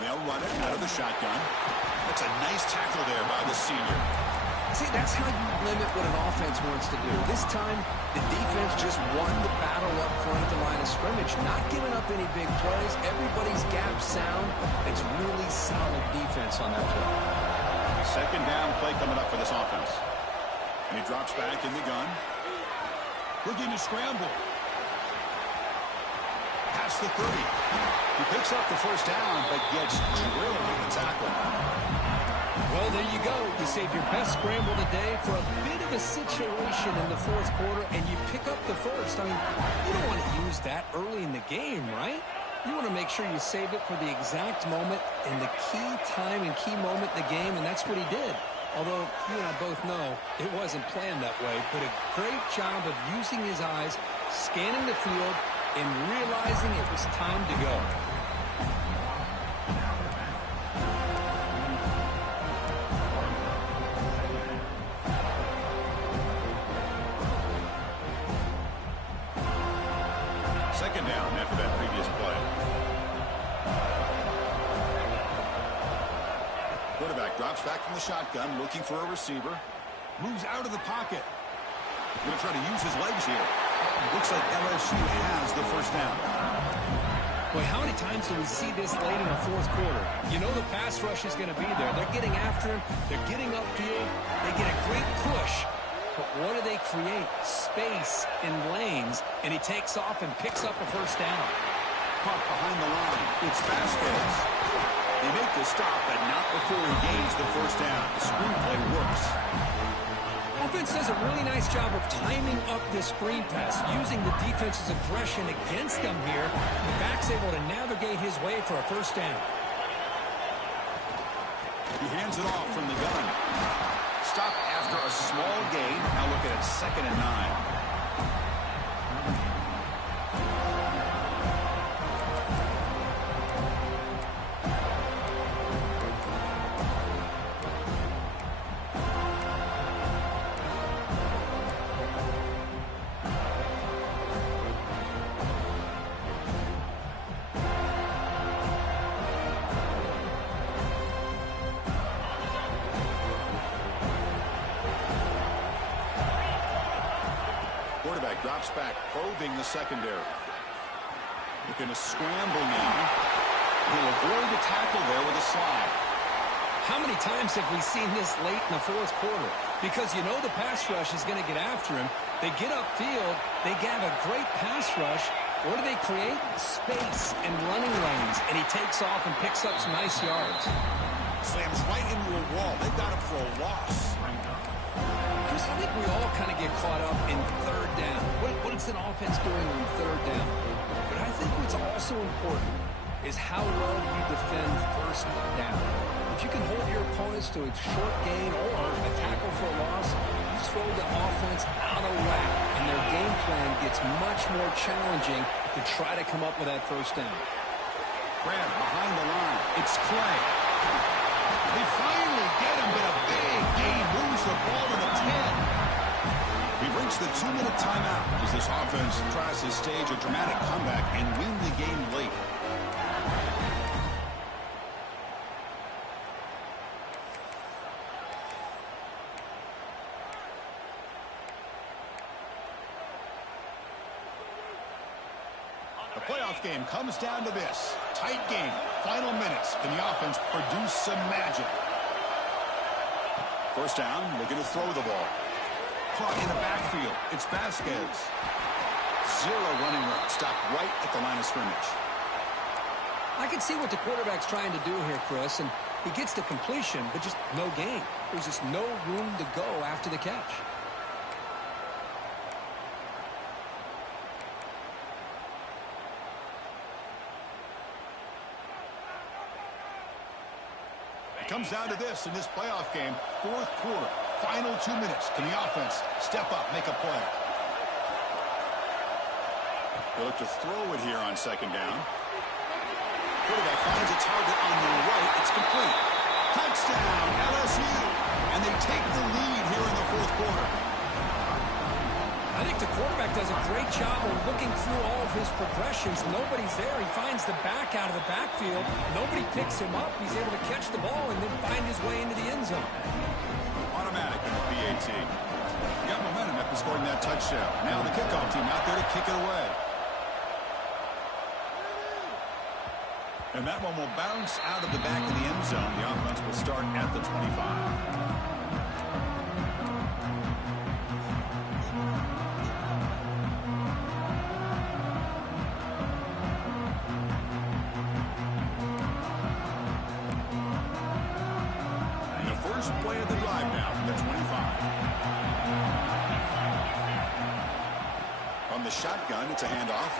They'll run it out of the shotgun. That's a nice tackle there by the senior. See, that's how you limit what an offense wants to do. This time, the defense just won the battle up front at the line of scrimmage, not giving up any big plays. Everybody's gap sound. It's really solid defense on that play. Second down play coming up for this offense. And he drops back in the gun. Looking to scramble. Past the 30. He picks up the first down, but gets drilled on the tackle. Well, there you go. You save your best scramble today for a bit of a situation in the fourth quarter, and you pick up the first. I mean, you don't want to use that early in the game, right? You want to make sure you save it for the exact moment and the key time and key moment in the game, and that's what he did. Although you and I both know it wasn't planned that way, but a great job of using his eyes, scanning the field, and realizing it was time to go. Second down after that previous play. Quarterback drops back from the shotgun, looking for a receiver. Moves out of the pocket. He's going to try to use his legs here. Looks like LSU has the first down. Boy, how many times do we see this late in the fourth quarter? You know the pass rush is going to be there. They're getting after him. They're getting upfield. They get a great push. But what do they create? Space in lanes, and he takes off and picks up a first down. Caught behind the line. It's Vasquez. They make the stop, but not before he gains the first down. The screenplay works. Offense does a really nice job of timing up this screen pass, using the defense's aggression against him here. The back's able to navigate his way for a first down. He hands it off from the gun. Stop after a small gain. Now looking at 2nd and 9. Quarterback drops back, probing the secondary. Looking to scramble now. He'll avoid the tackle there with a slide. How many times have we seen this late in the fourth quarter? Because you know the pass rush is going to get after him. They get upfield. They have a great pass rush. What do they create? Space and running lanes. And he takes off and picks up some nice yards. Slams right into a wall. They've got him for a loss. Chris, I think we all kind of get caught up in third down. What is an offense doing on third down? But I think what's also important is how well you defend first down. If you can hold your opponents to a short gain or a tackle for a loss, you throw the offense out of whack, and their game plan gets much more challenging to try to come up with that first down. Grab behind the line. It's Clay. They finally get him, but a big gain moves the ball to the 10. We've reached the 2-minute timeout as this offense tries to stage a dramatic comeback and win the game late. The playoff game comes down to this. Tight game. Final minutes. Can the offense produce some magic? First down, looking to throw the ball. Caught in the backfield. It's Vasquez. Zero running room. Stopped right at the line of scrimmage. I can see what the quarterback's trying to do here, Chris, and he gets the completion, but just no gain. There's just no room to go after the catch. Comes down to this in this playoff game. Fourth quarter, final 2 minutes. Can the offense step up, make a play? They look to throw it here on second down. Quarterback finds a target on the right. It's complete. Touchdown, LSU. And they take the lead here in the fourth quarter. I think the quarterback does a great job of looking through all of his progressions. Nobody's there. He finds the back out of the backfield. Nobody picks him up. He's able to catch the ball and then find his way into the end zone. Automatic. PAT. Got momentum after scoring that touchdown. Now the kickoff team out there to kick it away. And that one will bounce out of the back of the end zone. The offense will start at the 25. Play of the drive now from the 25. From the shotgun, it's a handoff.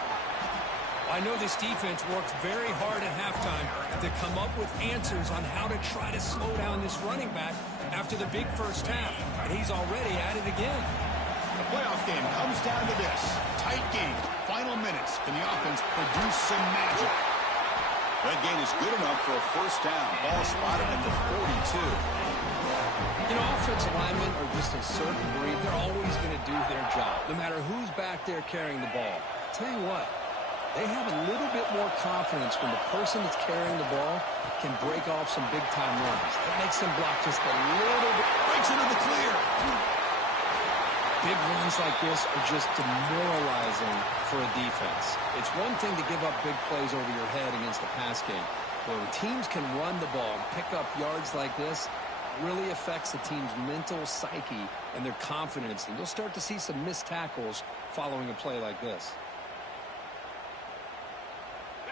I know this defense works very hard at halftime to come up with answers on how to try to slow down this running back after the big first half, and he's already at it again. The playoff game comes down to this. Tight game, final minutes. Can the offense produce some magic? That gain is good enough for a first down. Ball spotted at the 42. You know, offensive linemen are just a certain breed. They're always going to do their job, no matter who's back there carrying the ball. I'll tell you what, they have a little bit more confidence when the person that's carrying the ball can break off some big-time runs. That makes them block just a little bit. Breaks into the clear. Big runs like this are just demoralizing for a defense. It's one thing to give up big plays over your head against the pass game, but when teams can run the ball and pick up yards like this, really affects the team's mental psyche and their confidence, and you'll start to see some missed tackles following a play like this.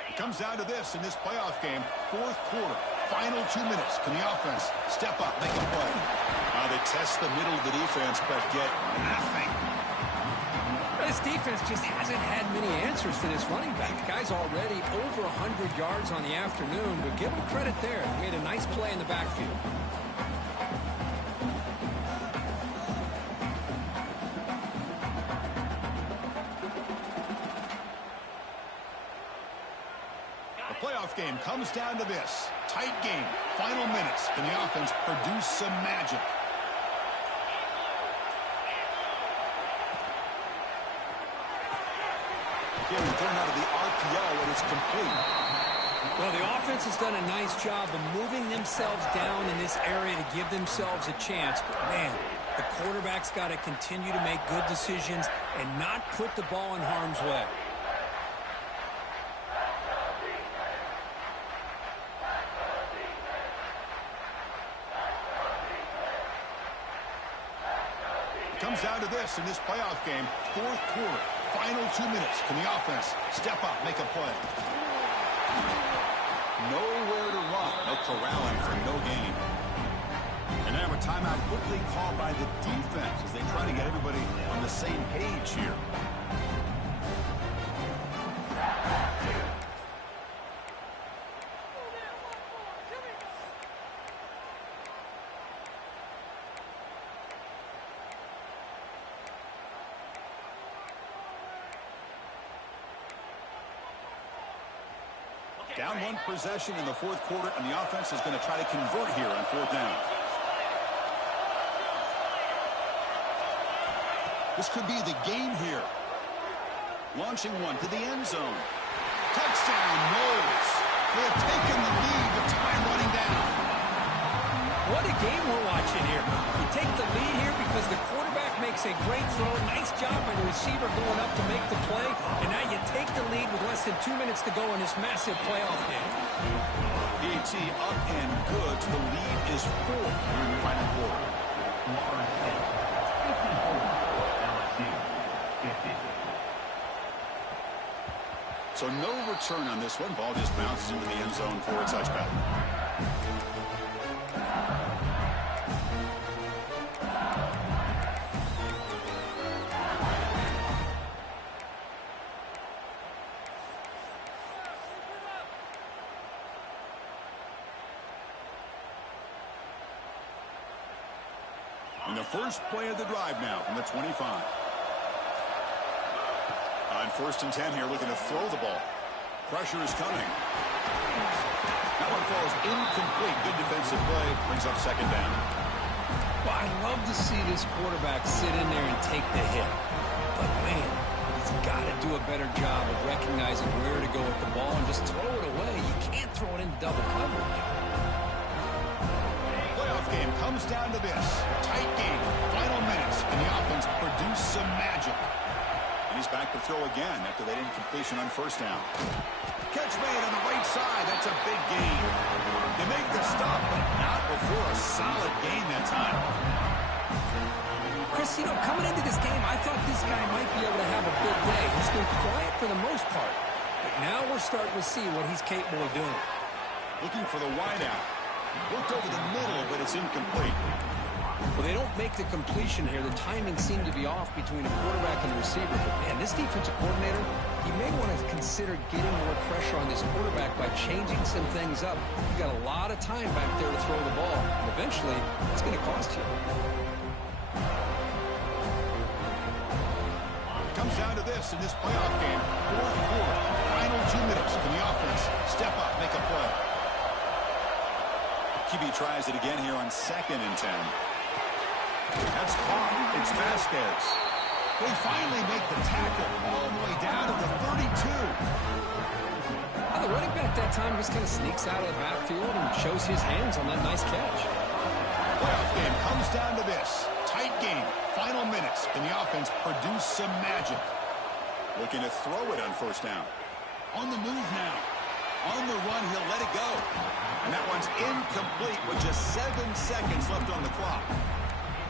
It comes down to this in this playoff game. Fourth quarter, final 2 minutes. Can the offense step up, make a play? They test the middle of the defense, but get nothing. This defense just hasn't had many answers for this running back. The guy's already over 100 yards on the afternoon, but give him credit there. He made a nice play in the backfield. Playoff game comes down to this. Tight game. Final minutes. Can the offense produce some magic? Again, return out of the RPO, and it's complete. Well, the offense has done a nice job of moving themselves down in this area to give themselves a chance. But, man, the quarterback's got to continue to make good decisions and not put the ball in harm's way. Comes down to this in this playoff game. Fourth quarter, final 2 minutes. Can the offense step up, make a play? Nowhere to run. No corralling for no gain. And now a timeout quickly called by the defense as they try to get everybody on the same page here. Down one possession in the fourth quarter, and the offense is going to try to convert here on fourth down. This could be the game here. Launching one to the end zone. Touchdown, Knowles. They have taken the lead with time running down. What a game we're watching here. You take the lead here because the quarterback makes a great throw. Nice job by the receiver going up to make the play. And now you take the lead with less than 2 minutes to go in this massive playoff game. PAT up and good. The lead is 4 here in the final quarter. So no return on this one. Ball just bounces into the end zone for a touchback. And the first play of the drive now from the 25. On first and 10 here, looking to throw the ball. Pressure is coming. That one falls incomplete. Good defensive play. Brings up second down. Well, I love to see this quarterback sit in there and take the hit. But, man, he's got to do a better job of recognizing where to go with the ball and just throw it away. You can't throw it into double coverage. game comes down to this. Tight game. Final minutes. And the offense produced some magic. And he's back to throw again after that incompletion on first down. Catch made on the right side. That's a big gain. They make the stop, but not before a solid gain that time. Chris, coming into this game, I thought this guy might be able to have a big day. He's been quiet for the most part. But now we're starting to see what he's capable of doing. Looking for the wideout. Looked over the middle, but it's incomplete. Well, they don't make the completion here. The timing seemed to be off between a quarterback and the receiver. But, man, this defensive coordinator, he may want to consider getting more pressure on this quarterback by changing some things up. You got a lot of time back there to throw the ball. And eventually, it's going to cost you. It comes down to this in this playoff game. Fourth quarter. Final 2 minutes. Can the offense step up, make a play? QB tries it again here on 2nd and 10. That's caught. It's Vasquez. They finally make the tackle all the way down to the 32. The running back that time just kind of sneaks out of the backfield and shows his hands on that nice catch. Playoff game comes down to this. Tight game. Final minutes. Can the offense produce some magic? Looking to throw it on first down. On the move now. On the run, he'll let it go. And that one's incomplete with just 7 seconds left on the clock.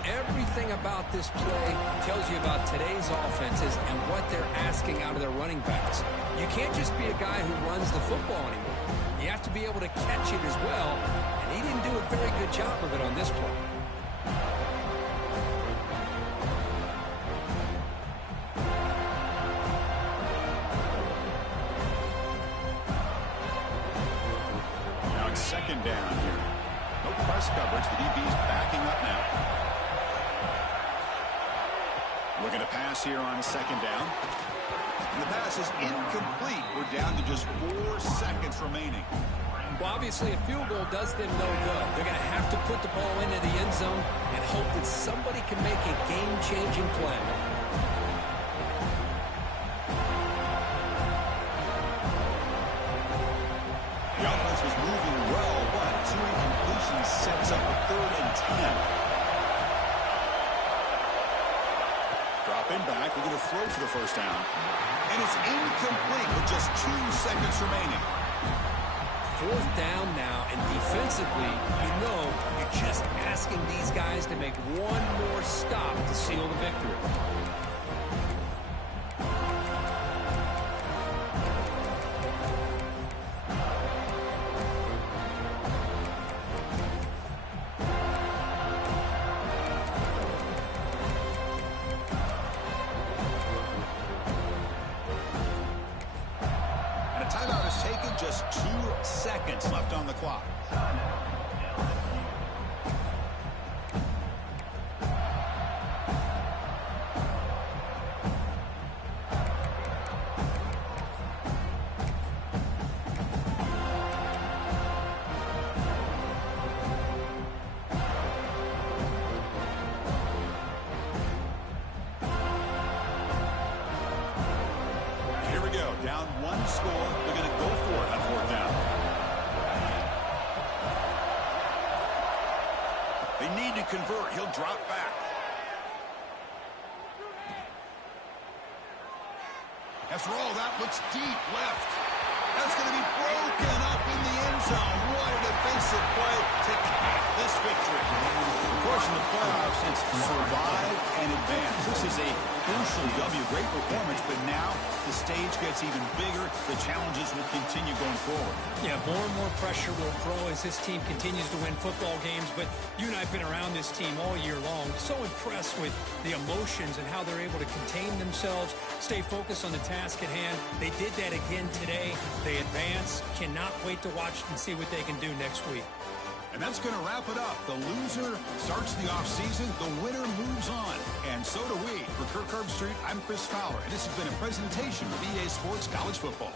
Everything about this play tells you about today's offenses and what they're asking out of their running backs. You can't just be a guy who runs the football anymore. You have to be able to catch it as well, and he didn't do a very good job of it on this play. Now it's 2nd down here. No press coverage. The DB's backing up now. Looking to pass here on 2nd down. And the pass is incomplete. We're down to just 4 seconds remaining. Well, obviously, a field goal does them no good. They're going to have to put the ball into the end zone and hope that somebody can make a game-changing play. The offense was moving well, but 2 incompletions sets up a 3rd and 10. Dropping back, we're going to throw for the first down. And it's incomplete with just 2 seconds remaining. 4th down now, and defensively, you're just asking these guys to make one more stop to seal the victory. Just 2 seconds left on the clock. Here we go. Down 1 score. They're going to go for it on 4th down. They need to convert. He'll drop back. After all, that looks deep left. That's going to be broken up in the end zone. What a defensive play to cap this victory. Of course, in the playoffs, it's survive and advance. This is a crucial W. Great performance, but now the stage gets even bigger. The challenges will continue going forward. Yeah, more and more pressure will grow as this team continues to win football games. But you and I have been around this team all year long. So impressed with the emotions and how they're able to contain themselves, stay focused on the task at hand. They did that again today. They advance. Cannot wait to watch and see what they can do next week. And that's going to wrap it up. The loser starts the offseason. The winner moves on. And so do we. For Kirk Herbstreit, I'm Chris Fowler. And this has been a presentation of EA Sports College Football.